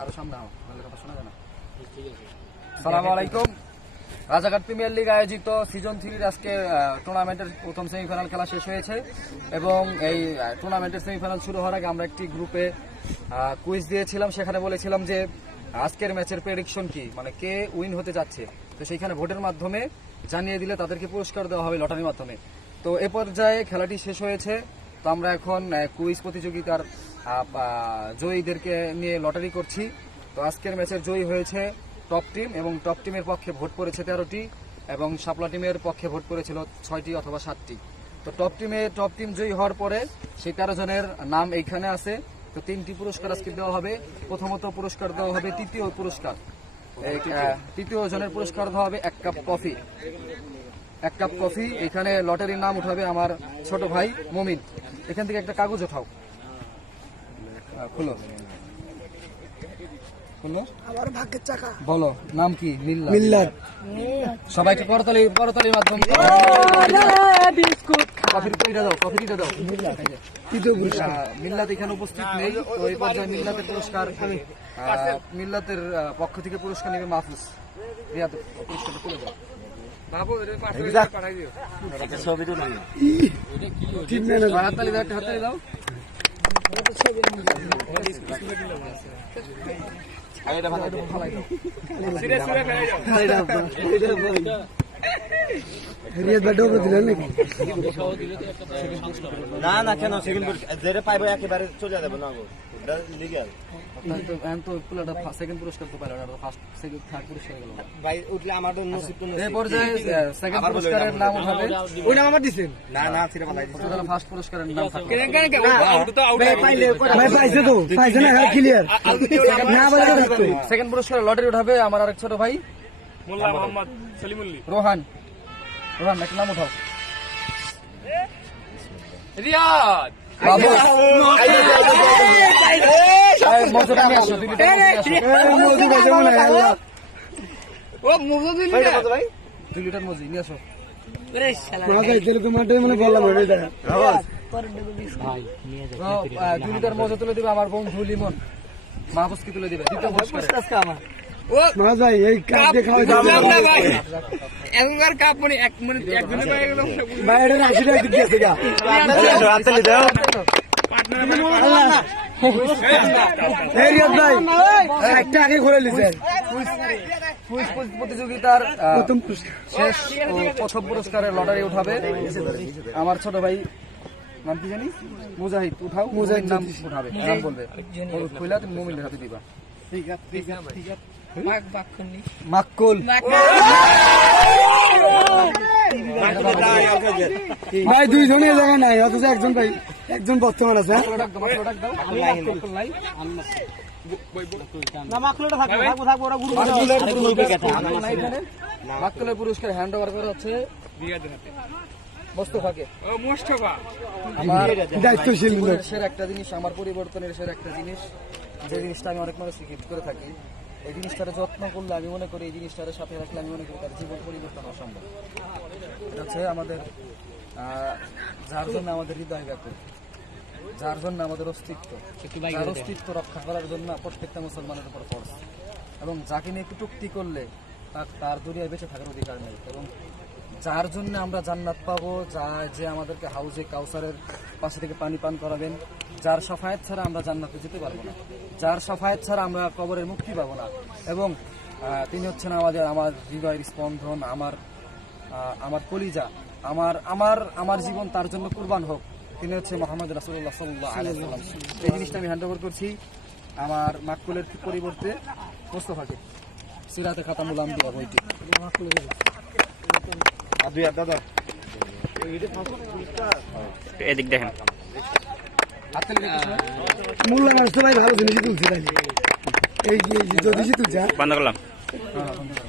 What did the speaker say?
আরও সামনে আও নাহলে কথা শোনা যায় সালাম আলাইকুম রাজাঘাট প্রিমিয়ার লিগ আয়োজিত সিজন থ্রির আজকে টুর্নামেন্টের প্রথম সেমিফাইনাল খেলা শেষ হয়েছে এবং এই টুর্নামেন্টের সেমিফাইনাল শুরু হওয়ার আগে আমরা একটি গ্রুপে কুইজ দিয়েছিলাম। সেখানে বলেছিলাম যে আজকের ম্যাচের প্রেডিকশন কি? মানে কে উইন হতে যাচ্ছে? তো সেইখানে ভোটের মাধ্যমে জানিয়ে দিলে তাদেরকে পুরস্কার দেওয়া হবে লটারির মাধ্যমে। তো এ পর্যায়ে খেলাটি শেষ হয়েছে। তো আমরা এখন কুইজ প্রতিযোগিতার জয়ীদেরকে নিয়ে লটারি করছি। তো আজকের ম্যাচের জয়ী হয়েছে টপ টিম এবং টপ টিমের পক্ষে ভোট পড়েছে তেরোটি এবং শাপলা টিমের পক্ষে ভোট পড়েছিল ছয়টি অথবা সাতটি। তো টপ টিমে টপ টিম জয়ী হওয়ার পরে সেই তেরো জনের নাম এইখানে আছে। তো তিনটি পুরস্কার আজকে দেওয়া হবে। প্রথমত পুরস্কার দেওয়া হবে তৃতীয় পুরস্কার। তৃতীয়। জনের পুরস্কার দেওয়া হবে এক কাপ কফি। এক কাপ কফি। এখানে লটারির নাম উঠাবে আমার ছোট ভাই মমিন। এখান থেকে একটা কাগজ ওঠাও। আহ, খুলো। খুলো। আমার ভাগ্যের চাকা। বলো নাম কি? মিল্লা মিল্লার সবাইকে করতালি করতালির মাধ্যমে। কফির পুরিটা দাও কফি দিতে দাও। তৃতীয় পুরস্কার মিল্লাত এখানে উপস্থিত নেই। তো এই পর্যায়ে মিল্লাতের পুরস্কার মিল্লাতের পক্ষ থেকে পুরস্কার নেবে মাহফুজ রিয়াদ। পুরস্কারটা তুলে দাও। টিম ম্যানেজার হাততালি দাও একটা হাততালি দাও। দিলেন নাকি না না কেন? সেকেন্ড যেটা পাইবো একেবারে চলে যাবে না গো? লিগ্যাল তো এখন সেকেন্ড পুরস্কার তো পাইলো না ফার্স্ট সেকেন্ড থার্ড পুরস্কার গেল ভাই উঠলে আমার তো নসিব তো এই সেকেন্ড পুরস্কারের নাম উঠাবে। ওই নাম আমার দিছেন? না না ছিড়ে বলাই তাহলে ফার্স্ট পুরস্কারের নাম থাকবে। ভাই পাইছে তো পাইছে না ক্লিয়ার না বলে সেকেন্ড পুরস্কার লটারি উঠাবে আমার আরেক ছোট ভাই। মোল্লা মোহাম্মদ সলিমুল্লি। রোহান। রোহান একটা নাম উঠাও। রিয়াদ! দুই লিটার মজি নিয়ে আসো। মানে দুই লিটার মজা তুলে দিবে আমার বন্ধু লিমন মাহবুজকে তুলে দিবে দ্বিতীয় পুরস্কার মাছ ভাই এই কাপ দিয়ে খাওয়া যাবে। না ভাই। এখনকার কাপ মানে এক গেল। ভাই এটা আশি টাকা আছে গা দাও প্রতিযোগিতার প্রথম পুরস্কার। শেষ প্রথম পুরস্কারের লটারি উঠাবে। আমার ছোট ভাই নাম কি জানি? মুজাহিদ উঠাও। মুজাহিদ নাম উঠাবে। নাম বলবে। কইলা তুমি মুমিনের হাতে দিবা। মাক্কুল। ভাই দুই জনের জায়গা নাই অথচ একজন ভাই একজন বর্তমান আছে হ্যাঁ? পুরস্কার হ্যান্ড ওভার করা হচ্ছে একটা জিনিস আমার পরিবর্তনের একটা জিনিস। যে জিনিসটা আমি অনেক মানুষ গিফট করে থাকি এই জিনিসটার যত্ন করলে আমি মনে করি এই জিনিসটার সাথে রাখলে আমি মনে করি তার জীবন পরিবর্তন অসম্ভব। এটা হচ্ছে আমাদের যার জন্য আমাদের হৃদয় ব্যাকুল যার জন্য আমাদের অস্তিত্ব যার অস্তিত্ব রক্ষা করার জন্য প্রত্যেকটা মুসলমানের উপর ফরজ এবং যাকে নিয়ে কটুক্তি করলে তার- তার দুনিয়ায় বেঁচে থাকার অধিকার নেই। এবং যার জন্য আমরা জান্নাত পাবো যা যে আমাদেরকে হাউজে কাউসারের পাশে থেকে পানি পান করাবেন যার সফায়ত ছাড়া আমরা জান্নাতে যেতে পারব না। যার সফায়ত ছাড়া আমরা কবরের মুক্তি পাবো না। এবং তিনি হচ্ছেন আমাদের, আমার হৃদয়ের স্পন্দন, আমার আমার কলিজা, আমার আমার আমার জীবন তার জন্য কুরবান হোক। তিনি হচ্ছে মোহাম্মদ রাসুল্লাহ সাল্লাহ আলাইসাল্লাম এই জিনিসটা আমি হ্যান্ড ওভার করছি আমার মাকুলের পরিবর্তে মোস্তফাকে। সিরাতে খাতামুল আম্বিয়া বইটি। দাও এদিক দেখেন। না? মানুষ তো ভাই ভালো জিনিসই তুলছে তাই এই যে যে যদি তুলছে বন্ধ করলাম হ্যাঁ, বন্ধ করো।